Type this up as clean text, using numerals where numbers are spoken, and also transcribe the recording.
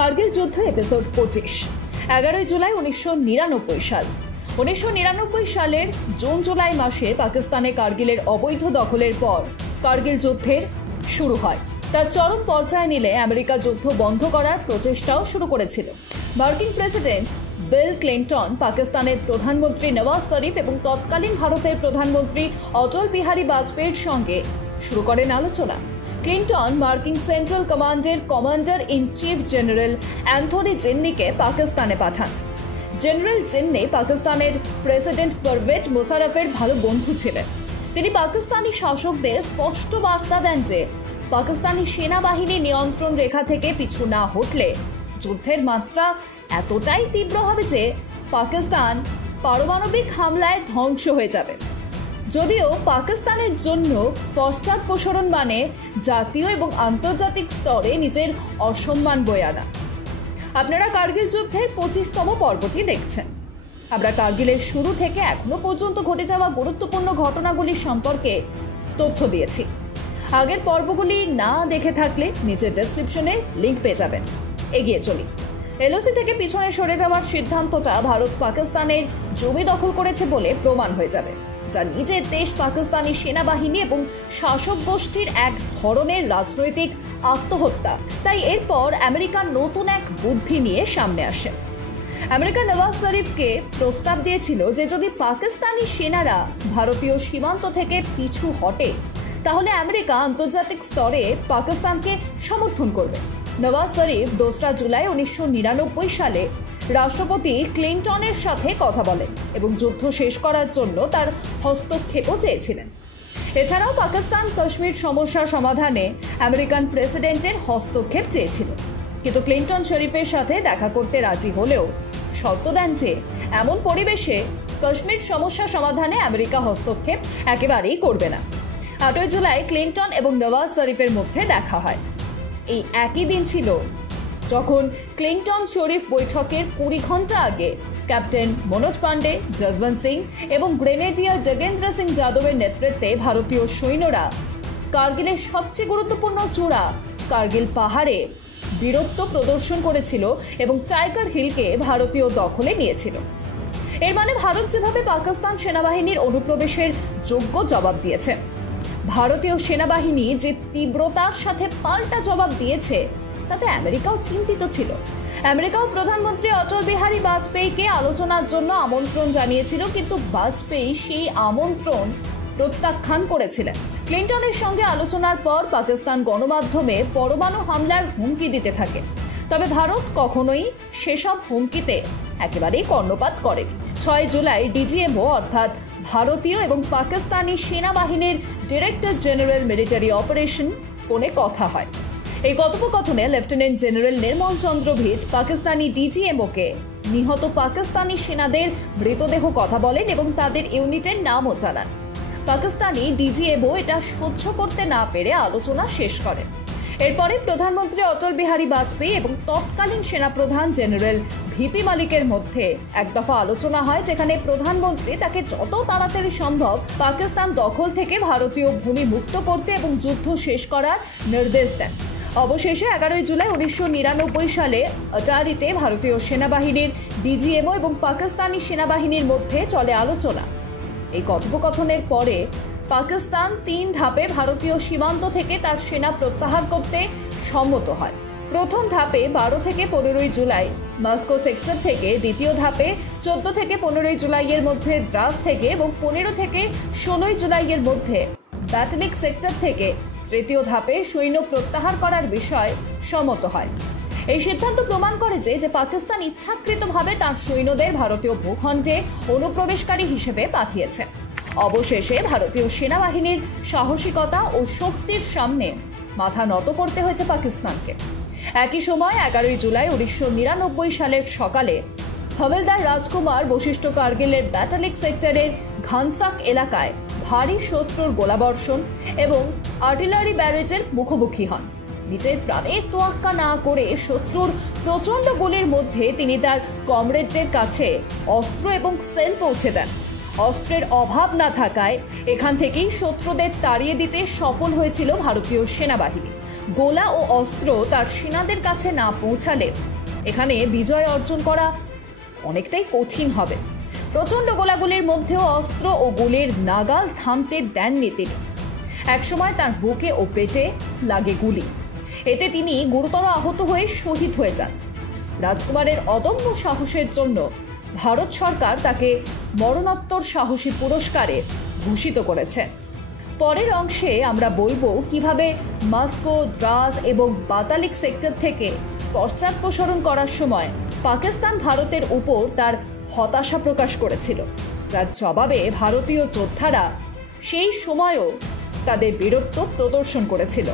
কার্গিল যুদ্ধ এপিসোড 25 11 জুলাই 1999 সাল। 1999 সালের জুন জুলাই মাসে পাকিস্তানে কার্গিলের অবৈধ দখলের পর কার্গিল যুদ্ধের শুরু হয়। তার চরম পর্যায়ে নিলে আমেরিকা যুদ্ধ বন্ধ করার প্রচেষ্টাও শুরু করেছিল। মার্কিন প্রেসিডেন্ট বিল ক্লিন্টন, পাকিস্তানের প্রধানমন্ত্রী নওয়াজ শরীফ এবং তৎকালীন ভারতের প্রধানমন্ত্রী অটল বিহারী বাজপেয়ীর সঙ্গে শুরু করেন আলোচনা। ক্লিন্টন মার্কিন সেন্ট্রাল কমান্ডের commander in chief general Anthony জিন্নিকে পাকিস্তানে পাঠান। জেনারেল জিন্নি পাকিস্তানের প্রেসিডেন্ট পারভেজ মুশারফের ভালো বন্ধু ছিলেন। তিনি পাকিস্তানি শাসকদের স্পষ্ট বার্তা দেন যে পাকিস্তানি সেনাবাহিনী নিয়ন্ত্রণ রেখা থেকে পিছু না হটলে যুদ্ধের মাত্রা এতটাই তীব্র হবে যে পাকিস্তান পারমাণবিক হামলায় ধ্বংস হয়ে যাবে। যদিও পাকিস্তানের জন্য পশ্চাৎপসরণ মানে জাতীয় এবং আন্তর্জাতিক স্তরে নিজের অসম্মান বয়ে আনা। আপনারা কার্গিল যুদ্ধের 25তম পর্বটি দেখছেন। আমরা কার্গিলের শুরু থেকে এখনো পর্যন্ত ঘটে যাওয়া গুরুত্বপূর্ণ ঘটনাগুলি সম্পর্কে তথ্য দিয়েছি। আগের পর্বগুলি না দেখে থাকলে নিচের ডেসক্রিপশনে লিঙ্ক পেয়ে যাবেন। এগিয়ে চলি। এলওসি থেকে পিছনে সরে যাওয়ার সিদ্ধান্তটা ভারত পাকিস্তানের জমি দখল করেছে বলে প্রমাণ হয়ে যাবে, যা নিজের দেশ পাকিস্তানি সেনাবাহিনী এবং শাসক গোষ্ঠীর এক ধরনের রাজনৈতিক আত্মহত্যা। তাই এরপর আমেরিকা নতুন এক বুদ্ধি নিয়ে সামনে আসে। আমেরিকা নওয়াজ শরীফকে প্রস্তাব দিয়েছিল যে যদি পাকিস্তানি সেনারা ভারতীয় সীমান্ত থেকে পিছু হটে তাহলে আমেরিকা আন্তর্জাতিক স্তরে পাকিস্তানকে সমর্থন করবে। নওয়াজ শরীফ 2 জুলাই 1999 সালে রাষ্ট্রপতি ক্লিন্টনের সাথে কথা বলেন এবং যুদ্ধ শেষ করার জন্য তার হস্তক্ষেপও চেয়েছিলেন। এছাড়াও পাকিস্তান কাশ্মীর সমস্যা সমাধানে আমেরিকান প্রেসিডেন্টের হস্তক্ষেপ চেয়েছিল, কিন্তু ক্লিন্টন শরীফের সাথে দেখা করতে রাজি হলেও শর্ত দেন যে এমন পরিবেশে কাশ্মীর সমস্যা সমাধানে আমেরিকা হস্তক্ষেপ একেবারেই করবে না। 8 জুলাই ক্লিন্টন এবং নওয়াজ শরীফের মধ্যে দেখা হয়। এই একই দিন ছিল যখন ক্লিন্টন শরীফ বৈঠকের 20 ঘন্টা আগে ক্যাপ্টেন মনোজ পান্ডে, জসবন্ত সিং এবং গ্রেনেডিয়ার যোগেন্দ্র সিং যাদবের নেতৃত্বে ভারতীয় সৈন্যরা কার্গিলের সবচেয়ে গুরুত্বপূর্ণ চূড়া কার্গিল পাহাড়ে বীরত্ব প্রদর্শন করেছিল এবং টাইগার হিলকে ভারতীয় দখলে নিয়েছিল। এর মানে ভারত যেভাবে পাকিস্তান সেনাবাহিনীর অনুপ্রবেশের যোগ্য জবাব দিয়েছে, ভারতীয় সেনাবাহিনী যে তীব্রতার সাথে পাল্টা জবাব দিয়েছে তাতে আমেরিকাও চিন্তিত ছিল। আমেরিকাও প্রধানমন্ত্রী অটল বিহারী বাজপেয়ীকে আলোচনার জন্য আমন্ত্রণ জানিয়েছিল, কিন্তু বাজপেয়ী সেই আমন্ত্রণ প্রত্যাখ্যান করেছিলেন। ক্লিন্টনের সঙ্গে আলোচনার পর পাকিস্তান গণমাধ্যমে পরমাণু হামলার হুমকি দিতে থাকে, তবে ভারত কখনোই সেসব হুমকিতে একেবারেই কর্ণপাত করেনি। 6 জুলাই ডিজিএমও অর্থাৎ ভারতীয় এবং পাকিস্তানি সেনাবাহিনীর ডিরেক্টর জেনারেল মিলিটারি অপারেশন ফোনে কথা হয়। এই কথোপকথনে লেফটেন্যান্ট জেনারেল নির্মল চন্দ্র ভিজ পাকিস্তানি ডিজিএমওকে নিহত পাকিস্তানি সেনাদের মৃতদেহ কথা বলেন এবং তাদের ইউনিটের নামও জানান। পাকিস্তানি ডিজিএমও এটা সহ্য করতে না পেরে আলোচনা শেষ করেন। এরপরে প্রধানমন্ত্রী অটল বিহারী বাজপেয়ী এবং তৎকালীন সেনাপ্রধান জেনারেল ভিপি মালিকের মধ্যে এক দফা আলোচনা হয়, যেখানে প্রধানমন্ত্রী তাকে যত তাড়াতাড়ি সম্ভব পাকিস্তান দখল থেকে ভারতীয় ভূমি মুক্ত করতে এবং যুদ্ধ শেষ করার নির্দেশ দেন। অবশেষে 11 জুলাই 1999 সালে আটারিতে ভারতীয় সেনাবাহিনীর ডিজিএমও এবং পাকিস্তানি সেনাবাহিনীর মধ্যে চলে আলোচনা। এই কথোপকথনের পরে পাকিস্তান 3 ধাপে ভারতীয় সীমান্ত থেকে তার সেনা প্রত্যাহার করতে সম্মত হয়। প্রথম ধাপে 12 থেকে 15 জুলাই মস্কো সেক্টর থেকে, দ্বিতীয় ধাপে 14 থেকে 15 জুলাইয়ের মধ্যে দ্রাস থেকে এবং 15 থেকে 16 জুলাইয়ের মধ্যে ব্যাটালিক সেক্টর থেকে, তৃতীয় ধাপে সৈন্য প্রত্যাহার করার বিষয় সম্মত হয়। এই সিদ্ধান্ত প্রমাণ করে যে পাকিস্তান ইচ্ছাকৃতভাবে তার সৈন্যদের ভারতীয় ভূখণ্ডে অনুপ্রবেশকারী হিসেবে পাঠিয়েছে। অবশেষে ভারতীয় সেনাবাহিনীর সাহসিকতা ও শক্তির সামনে মাথা নত করতে হয়েছে পাকিস্তানকে। একই সময় 11 জুলাই 1999 সালের সকালে হবিলদার রাজকুমার বশিষ্ঠ কার্গিলের ব্যাটালিক সেক্টরের ঘানসাক এলাকায় ভারী শত্রুর গোলাবর্ষণ এবং আর্টিলারি ব্যারেজের মুখোমুখি হন। নিজের প্রাণে তোয়াক্কা না করে শত্রুর প্রচণ্ড গুলির মধ্যে তিনি তার কমরেডদের কাছে অস্ত্র এবং সেল পৌঁছে দেন। অস্ত্রের অভাব না থাকায় এখান থেকেই শত্রুদের তাড়িয়ে দিতে সফল হয়েছিল ভারতীয় সেনাবাহিনী। গোলা ও অস্ত্র তার সেনাদের কাছে না পৌঁছালে এখানে বিজয় অর্জন করা অনেকটাই কঠিন হবে। প্রচণ্ড গোলাগুলির মধ্যেও অস্ত্র ও গুলির নাগাল থামতে দেননি তিনি। একসময় তার বুকে ও পেটে লাগে গুলি, এতে তিনি গুরুতর আহত হয়ে শহীদ হয়ে যান। রাজকুমারের অদম্য সাহসের জন্য ভারত সরকার তাকে মরণোত্তর সাহসী পুরস্কারে ভূষিত করেছে। পরের অংশে আমরা বলবো কিভাবে মস্কো, দ্রাস এবং বাতালিক সেক্টর থেকে পশ্চাদপসরণ করার সময় পাকিস্তান ভারতের উপর তার হতাশা প্রকাশ করেছিল, যার জবাবে ভারতীয় যোদ্ধারা সেই সময়ও তাদের বীরত্ব প্রদর্শন করেছিল।